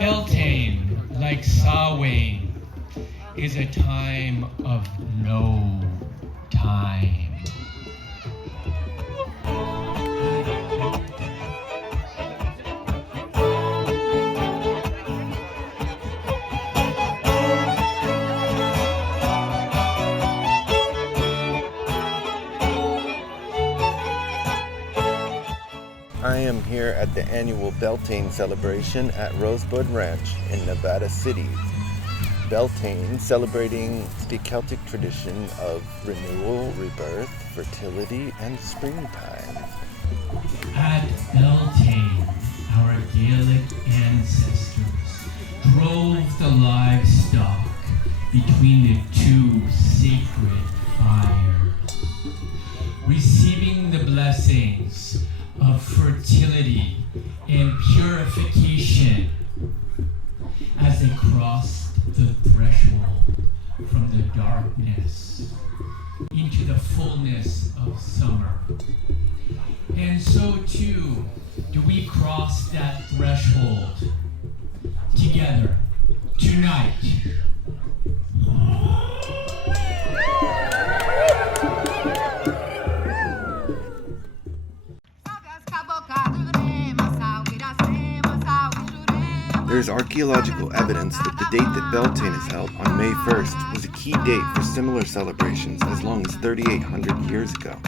Beltane, like Samhain, is a time of no time. I am here at the annual Beltane celebration at Rosebud Ranch in Nevada City. Beltane celebrating the Celtic tradition of renewal, rebirth, fertility, and springtime. At Beltane, our Gaelic ancestors drove the livestock between the two sacred fires, receiving the blessings of fertility and purification as they crossed the threshold from the darkness into the fullness of summer. And so too do we cross that threshold together tonight. There is archaeological evidence that the date that Beltane is held on May 1st was a key date for similar celebrations as long as 3,800 years ago,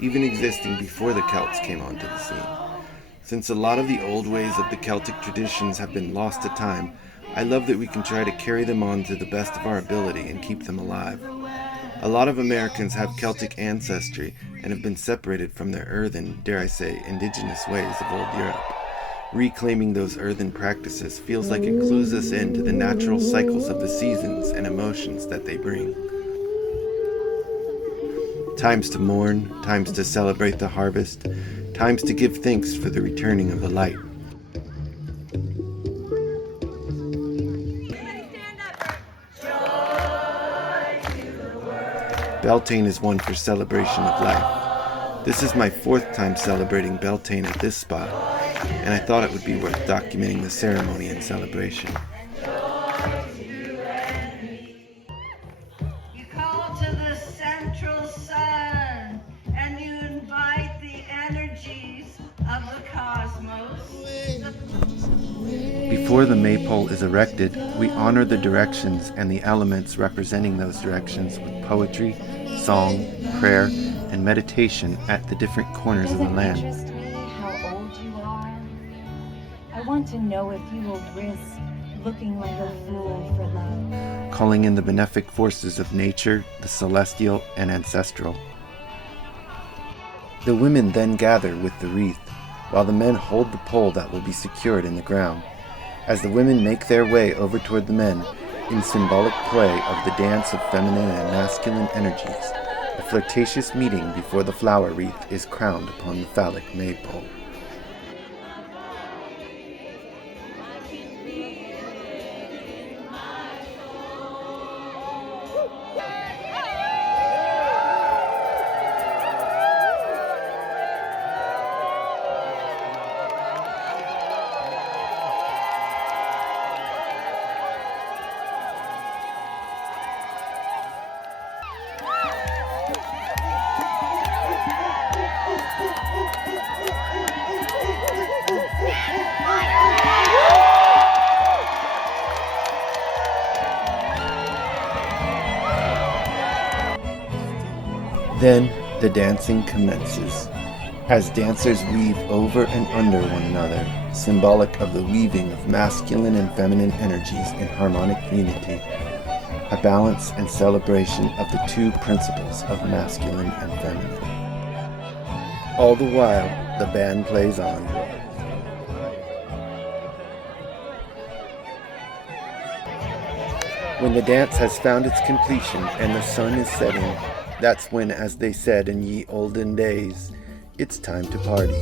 even existing before the Celts came onto the scene. Since a lot of the old ways of the Celtic traditions have been lost to time, I love that we can try to carry them on to the best of our ability and keep them alive. A lot of Americans have Celtic ancestry and have been separated from their earthen, dare I say, indigenous ways of old Europe. Reclaiming those earthen practices feels like it clues us into the natural cycles of the seasons and emotions that they bring. Times to mourn, times to celebrate the harvest, times to give thanks for the returning of the light. Beltane is one for celebration of life. This is my 4th time celebrating Beltane at this spot, and I thought it would be worth documenting the ceremony and celebration. You call to the central sun, and you invite the energies of the cosmos. Before the maypole is erected, we honor the directions and the elements representing those directions with poetry, song, prayer, and meditation at the different corners of the land. Does it interest me how old you are? I want to know if you will risk looking like a fool for love. Calling in the benefic forces of nature, the celestial, and ancestral. The women then gather with the wreath, while the men hold the pole that will be secured in the ground. As the women make their way over toward the men, in symbolic play of the dance of feminine and masculine energies, a flirtatious meeting before the flower wreath is crowned upon the phallic maypole. Then the dancing commences, as dancers weave over and under one another, symbolic of the weaving of masculine and feminine energies in harmonic unity, a balance and celebration of the two principles of masculine and feminine. All the while, the band plays on. When the dance has found its completion and the sun is setting, that's when, as they said in ye olden days, it's time to party.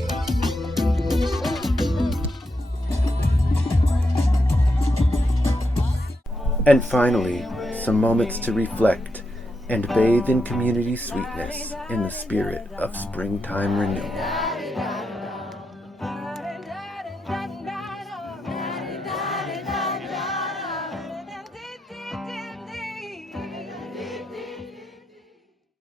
And finally, some moments to reflect and bathe in community sweetness in the spirit of springtime renewal.